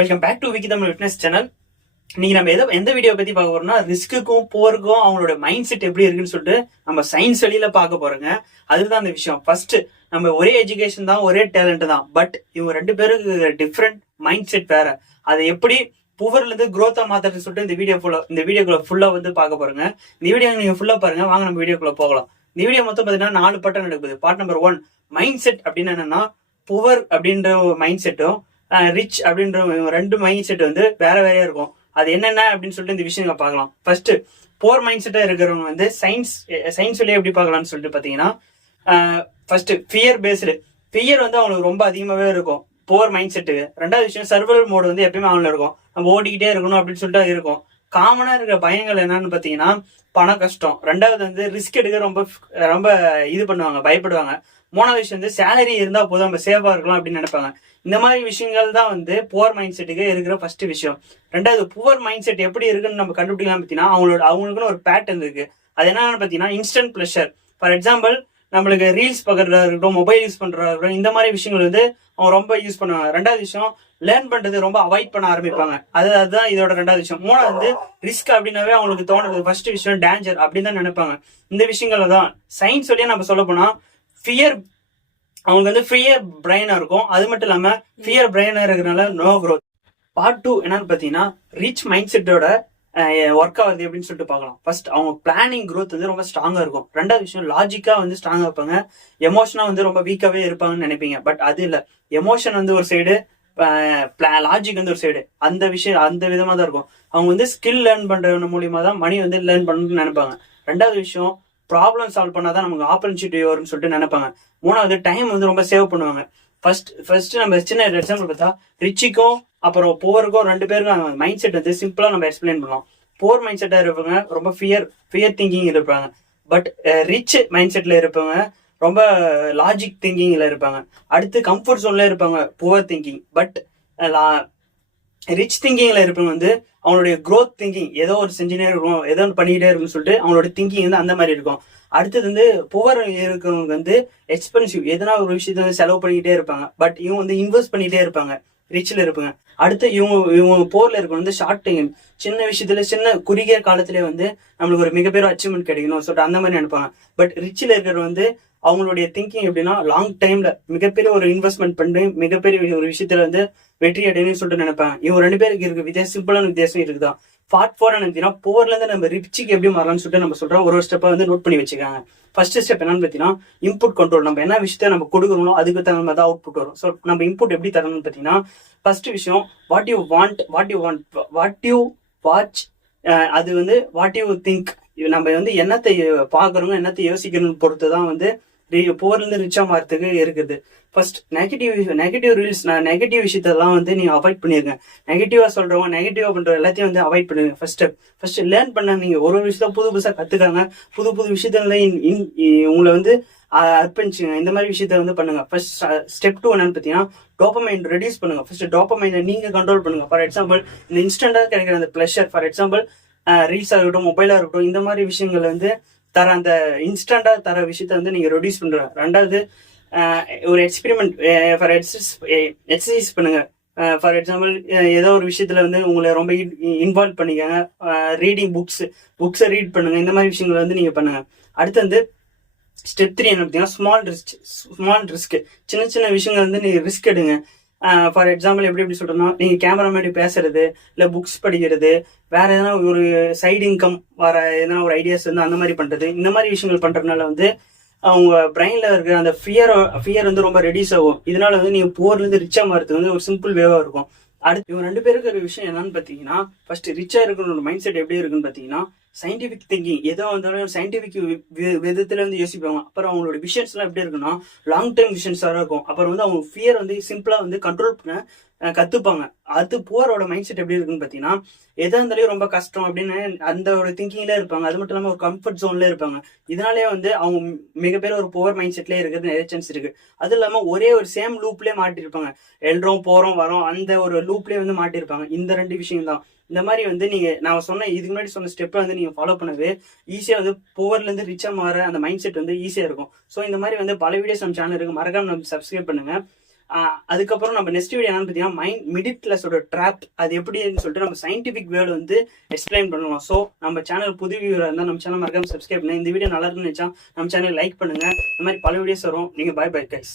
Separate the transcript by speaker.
Speaker 1: Welcome back to Vicky Tamil fitness channel நீங்க நம்ம எதை எந்த வீடியோ பத்தி பார்க்க போறோம்னா ரிஸ்க்குக்கும் போருக்கும் அவங்களோட மைண்ட் செட் எப்படி இருக்குன்னு சொல்லிட்டு நம்ம சயின்ஸ் வெளியில பார்க்க போறோங்க. அதுதான் அந்த விஷயம். ஃபர்ஸ்ட் நம்ம ஒரே எஜுகேஷன் தான் ஒரே டேலண்ட் தான். பட் இவங்க ரெண்டு பேருக்கு டிஃப்ரெண்ட் மைண்ட் செட் வேற. அதை எப்படி புவர்ல இருந்து குரோத்தா மாத்துறதுன்னு சொல்லிட்டு இந்த வீடியோ ஃபுல்லா இந்த வீடியோக்குள்ள ஃபுல்லா வந்து பார்க்க போறோங்க. இந்த வீடியோ நீங்க ஃபுல்லா பாருங்க. வாங்க நம்ம வீடியோக்குள்ள போகலாம். இந்த வீடியோ மொத்தம் பாத்தீங்கன்னா நாலு பட்டம் நடக்குது. Part number one mind set அப்படின்னு என்னன்னா புவர் அப்படின்ற மைண்ட் செட்டும் ரிச் அப்படின்ற ரெண்டு மைண்ட் செட் வந்து வேற வேறையா இருக்கும். அது என்னென்ன அப்படின்னு சொல்லிட்டு இந்த விஷயங்களை பார்க்கலாம். ஃபர்ஸ்ட் போர் மைண்ட் செட்டா இருக்கிறவங்க வந்து சயின்ஸ் சயின்ஸ் வழியா எப்படி பார்க்கலாம்னு சொல்லிட்டு பாத்தீங்கன்னா ஃபர்ஸ்ட் ஃபியர் பேஸ்டு ஃபியர் வந்து அவங்களுக்கு ரொம்ப அதிகமாவே இருக்கும். போர் மைண்ட் செட்டு ரெண்டாவது விஷயம் சர்வல் மோடு வந்து எப்பயுமே அவங்கள இருக்கும். நம்ம ஓடிக்கிட்டே இருக்கணும் அப்படின்னு சொல்லிட்டு இருக்கும். காமனா இருக்கிற பயங்கள் என்னன்னு பாத்தீங்கன்னா பண கஷ்டம். ரெண்டாவது வந்து ரிஸ்க் எடுக்க ரொம்ப ரொம்ப இது பண்ணுவாங்க பயப்படுவாங்க. மூணாவது விஷயம் வந்து சேலரி இருந்தா போதும் நம்ம சேஃபா இருக்கலாம் அப்படின்னு நினைப்பாங்க. இந்த மாதிரி விஷயங்கள் தான் வந்து புவர் மைண்ட் செட்டுக்கு இருக்கிற ஃபர்ஸ்ட் விஷயம். ரெண்டாவது புவர் மைண்ட் செட் எப்படி இருக்குன்னு நம்ம கண்டுபிடிக்கலாம் பார்த்தீங்கன்னா அவங்களோட அவங்களுக்குன்னு ஒரு பேட்டர்ன் இருக்கு. அது என்னன்னு பார்த்தீங்கன்னா இன்ஸ்டன்ட் ப்ளஷர் ஃபார் எக்ஸாம்பிள் நம்மளுக்கு ரீல்ஸ் பார்க்கறதா இருக்கட்டும் மொபைல் யூஸ் பண்றதா இருக்கட்டும் இந்த மாதிரி விஷயங்கள் வந்து அவங்க ரொம்ப யூஸ் பண்ணுவாங்க. ரெண்டாவது விஷயம் லேர்ன் பண்றது ரொம்ப அவாய்ட் பண்ண ஆரம்பிப்பாங்க. அது அதுதான் இதோட ரெண்டாவது விஷயம். மூணாவது வந்து ரிஸ்க் அப்படின்னாவே அவங்களுக்கு தோணுறது ஃபர்ஸ்ட் விஷயம் டேஞ்சர் அப்படின்னு தான் நினைப்பாங்க. இந்த விஷயங்கள தான் சயின்ஸ் வழியா நம்ம சொல்ல போனா ஃபியர் அவங்க வந்து ஃப்ரீயர் பிரெயினா இருக்கும். அது மட்டும் இல்லாம ஃப்ரீயர் பிரெயினா இருக்கிறனால நோ க்ரோத் பார்ட் டூ என்னன்னு பாத்தீங்கன்னா ரிச் மைண்ட் செட்டோட ஒர்க் ஆகுது அப்படின்னு சொல்லிட்டு பார்க்கலாம். ஃபர்ஸ்ட் அவங்க பிளானிங் க்ரோத் வந்து ரொம்ப ஸ்ட்ராங்கா இருக்கும். ரெண்டாவது விஷயம் லாஜிக்கா வந்து ஸ்ட்ராங்கா இருப்பாங்க. எமோஷனா வந்து ரொம்ப வீக்காவே இருப்பாங்கன்னு நினைப்பீங்க. பட் அது இல்ல. எமோஷன் வந்து ஒரு சைடு லாஜிக் வந்து ஒரு சைடு அந்த விஷயம் அந்த விதமா தான் இருக்கும். அவங்க வந்து ஸ்கில் லேர்ன் பண்றது மூலியமா தான் மணி வந்து லேர்ன் பண்ணணும்னு நினைப்பாங்க. ரெண்டாவது விஷயம் ப்ராப்ளம் சால்வ் பண்ணால் தான் நமக்கு ஆப்பர்ச்சுனிட்டி வரும்னு சொல்லிட்டு நினைப்பாங்க. மூணாவது டைம் வந்து ரொம்ப சேவ் பண்ணுவாங்க. ஃபர்ஸ்ட் ஃபர்ஸ்ட் நம்ம சின்ன எக்ஸாம்பிள் பார்த்தா ரிச்சிக்கும் அப்புறம் போருக்கும் ரெண்டு பேருக்கும் மைண்ட் செட் வந்து சிம்பிளாக நம்ம எக்ஸ்பிளைன் பண்ணலாம். போர் மைண்ட் செட்டாக இருப்பவங்க ரொம்ப ஃபியர் ஃபியர் திங்கிங் இருப்பாங்க. பட் ரிச் மைண்ட் செட்டில் இருப்பவங்க ரொம்ப லாஜிக் திங்கிங்கில் இருப்பாங்க. அடுத்து கம்ஃபர்ட் ஜோன்ல இருப்பாங்க புவர் திங்கிங் பட் ரிச் திங்கிங்ல இருப்பவங்க வந்து அவங்களுடைய க்ரோத் திங்கிங் ஏதோ ஒரு செஞ்சுனே இருக்கும் ஏதோ ஒன்று பண்ணிக்கிட்டே இருக்கும்னு சொல்லிட்டு அவங்களோட திங்கிங் வந்து அந்த மாதிரி இருக்கும். அடுத்தது வந்து புவர் இருக்கிறவங்க வந்து எக்ஸ்பென்சிவ் எதனா ஒரு விஷயத்த வந்து செலவு பண்ணிக்கிட்டே இருப்பாங்க. பட் இவங்க வந்து இன்வெஸ்ட் பண்ணிக்கிட்டே இருப்பாங்க. ரிச்ல இருப்பாங்க. அடுத்து இவங்க இவங்க போர்ல இருக்க வந்து ஷார்ட் டைம் சின்ன விஷயத்துல சின்ன குறுகிய காலத்திலே வந்து நம்மளுக்கு ஒரு மிகப்பெரிய அச்சீவ்மெண்ட் கிடைக்கணும் சொல்லிட்டு அந்த மாதிரி நினைப்பாங்க. பட் ரிச்சில் இருக்கிற வந்து அவங்களுடைய திங்கிங் எப்படின்னா லாங் டைம்ல மிகப்பெரிய ஒரு இன்வெஸ்ட்மெண்ட் பண்ணி மிகப்பெரிய ஒரு விஷயத்துல வந்து வெற்றி அடையணும்னு சொல்லிட்டு நினைப்பேன். இவங்க ரெண்டு பேருக்கு இருக்கு வித்தியாசம் சிம்பிளான வித்தியாசம் இருக்குதான். பார்ட் ஃபோர் என்ன போர்ல இருந்து நம்ம ரிச்சிக்கு எப்படி மாறலாம்னு சொல்லிட்டு நம்ம சொல்றோம். ஒரு ஒரு ஸ்டெப்பை வந்து நோட் பண்ணி வச்சுக்காங்க ஃபர்ஸ்ட் ஸ்டெப் என்னன்னு பார்த்தீங்கன்னா இன்புட் கண்ட்ரோல் நம்ம என்ன விஷயத்த நம்ம கொடுக்குறோமோ அதுக்கு தகுந்த மாதிரி தான் அவுட்புட் வரும். ஸோ நம்ம இன்புட் எப்படி தரணும்னு பார்த்தீங்கன்னா ஃபர்ஸ்ட் விஷயம் what you want what you want what you watch அது வந்து வாட் யூ திங்க் நம்ம வந்து என்னத்தை பார்க்குறோங்க என்னத்தை யோசிக்கணும்னு பொறுத்து தான் வந்து போர்ல இருந்து ரிச்சா மாறதுக்கு இருக்குது. ஃபர்ஸ்ட் நெகட்டிவ் நெகட்டிவ் ரீல்ஸ் நான் நெகட்டிவ் விஷயத்தெல்லாம் வந்து நீங்கள் அவாய்ட் பண்ணிருங்க. நெகட்டிவாக சொல்கிறவங்க நெகட்டிவாக பண்ணுற எல்லாத்தையும் வந்து அவாய்ட் பண்ணுங்க. ஃபர்ஸ்ட் ஃபர்ஸ்ட் லேர்ன் பண்ண நீங்கள் ஒரு ஒரு விஷயத்த புது புதுசாக கற்றுக்காங்க புது புது விஷயத்துல இன்- இன்- உங்களை வந்து அர்ப்பணிச்சுங்க. இந்த மாதிரி விஷயத்த வந்து பண்ணுங்க. ஃபர்ஸ்ட் ஸ்டெப் டூ என்னன்னு பார்த்தீங்கன்னா டோப்பமைன் ரெடியூஸ் பண்ணுங்க. ஃபர்ஸ்ட் டோப்பமைனை நீங்கள் கண்ட்ரோல் பண்ணுங்க. ஃபார் எக்ஸாம்பிள் இந்த இன்ஸ்டண்டாக கிடைக்கிற அந்த ப்ளஷர் ஃபார் எக்ஸாம்பிள் ரீல்ஸாக இருக்கட்டும் மொபைலாக இருக்கட்டும் இந்த மாதிரி விஷயங்கள் வந்து தர அந்த இன்ஸ்டண்டாக தர விஷயத்த வந்து நீங்கள் ரெடியூஸ் பண்ணுற ரெண்டாவது ஒரு எக்ஸ்பிரிமெண்ட் ஃபார் எக்ஸசைஸ் பண்ணுங்க. ஃபார் எக்ஸாம்பிள் ஏதோ ஒரு விஷயத்தில் வந்து உங்களை ரொம்ப இன்வால்வ் பண்ணிக்கங்க. ரீடிங் புக்ஸ் புக்ஸை ரீட் பண்ணுங்க. இந்த மாதிரி விஷயங்களை வந்து நீங்கள் பண்ணுங்க. அடுத்து வந்து ஸ்டெப் த்ரீ என்ன பார்த்தீங்கன்னா ஸ்மால் ரிஸ்க் ஸ்மால் ரிஸ்க் சின்ன சின்ன விஷயங்கள் வந்து நீங்கள் ரிஸ்க் எடுங்க. ஃபார் எக்ஸாம்பிள் எப்படி எப்படி சொல்றேன்னா நீங்க கேமரா மாதிரி பேசுறது இல்ல புக்ஸ் படிக்கிறது வேற எதனா ஒரு சைடு இன்கம் வர எதனா ஒரு ஐடியாஸ் வந்து அந்த மாதிரி பண்றது இந்த மாதிரி விஷயங்கள் பண்றதுனால வந்து அவங்க பிரெயின்ல இருக்கிற அந்த ஃபியர் ஃபியர் வந்து ரொம்ப ரெடியூஸ் ஆகும். இதனால வந்து நீங்க போர்ல இருந்து ரிச்சா மாறதுக்கு வந்து ஒரு சிம்பிள் வேவா இருக்கும். அடுத்து இவங்க ரெண்டு பேருக்கு ஒரு விஷயம் என்னன்னு பாத்தீங்கன்னா ஃபர்ஸ்ட் ரிச்சா இருக்கணும் மைண்ட் செட் எப்படி இருக்குன்னு பாத்தீங்கன்னா சயின்டிஃபிக் திங்கிங் எதோ வந்தாலும் சயின்டிஃபிக் விதத்துல வந்து யோசிப்பாங்க. அப்புறம் அவங்களோட விஷன்ஸ் எல்லாம் எப்படி இருக்குன்னா லாங் டைம் விஷன்ஸாக இருக்கும். அப்புறம் வந்து அவங்க ஃபியர் வந்து சிம்பிளா வந்து கண்ட்ரோல் பண்ண கற்றுப்பாங்க கத்துப்பாங்க. அது போரோட மைண்ட் செட் எப்படி இருக்குன்னு பாத்தீங்கன்னா எதா இருந்தாலும் ரொம்ப கஷ்டம் அப்படின்னு அந்த ஒரு திங்கிங்ல இருப்பாங்க. அது மட்டும் இல்லாம ஒரு கம்ஃபர்ட் ஜோன்ல இருப்பாங்க. இதனாலே வந்து அவங்க மிகப்பெரிய ஒரு போர் மைண்ட் செட்லேயே இருக்கிறது நிறைய சான்ஸ் இருக்கு. அது இல்லாம ஒரே ஒரு சேம் லூப்லயே மாட்டிருப்பாங்க. எழுறோம் போறோம் வரோம் அந்த ஒரு லூப்லயே வந்து மாட்டிருப்பாங்க. இந்த ரெண்டு விஷயம் தான் இந்த மாதிரி வந்து நீங்க நான் சொன்ன இதுக்கு முன்னாடி சொன்ன ஸ்டெப்பை வந்து நீங்க ஃபாலோ பண்ணவே ஈஸியா வந்து போவர்ல இருந்து ரிச்சா மாற அந்த மைண்ட் செட் வந்து ஈஸியா இருக்கும். ஸோ இந்த மாதிரி வந்து பல வீடியோஸ் நம்ம சேனல் இருக்கு. மறக்காம நம்ம சப்ஸ்கிரைப் பண்ணுங்க. அதுக்கப்புறம் நம்ம நெக்ஸ்ட் வீடியோ என்னன்னு பார்த்தீங்கன்னா மைண்ட் மிடிட்லஸோட ட்ராப் அது எப்படின்னு சொல்லிட்டு நம்ம சயின்டிஃபிக் வேர்டு வந்து எக்ஸ்பிளைன் பண்ணுவோம் ஸோ நம்ம சேனல் புது வியூவராக இருந்தால் நம்ம சேனல் மறக்காம சப்ஸ்கிரைப் பண்ணுங்க. இந்த வீடியோ நல்லா இருக்குன்னு நினச்சா நம்ம சேனல் லைக் பண்ணுங்க. இந்த மாதிரி பல வீடியோஸ் வரும். நீங்கள் பை பை கைஸ்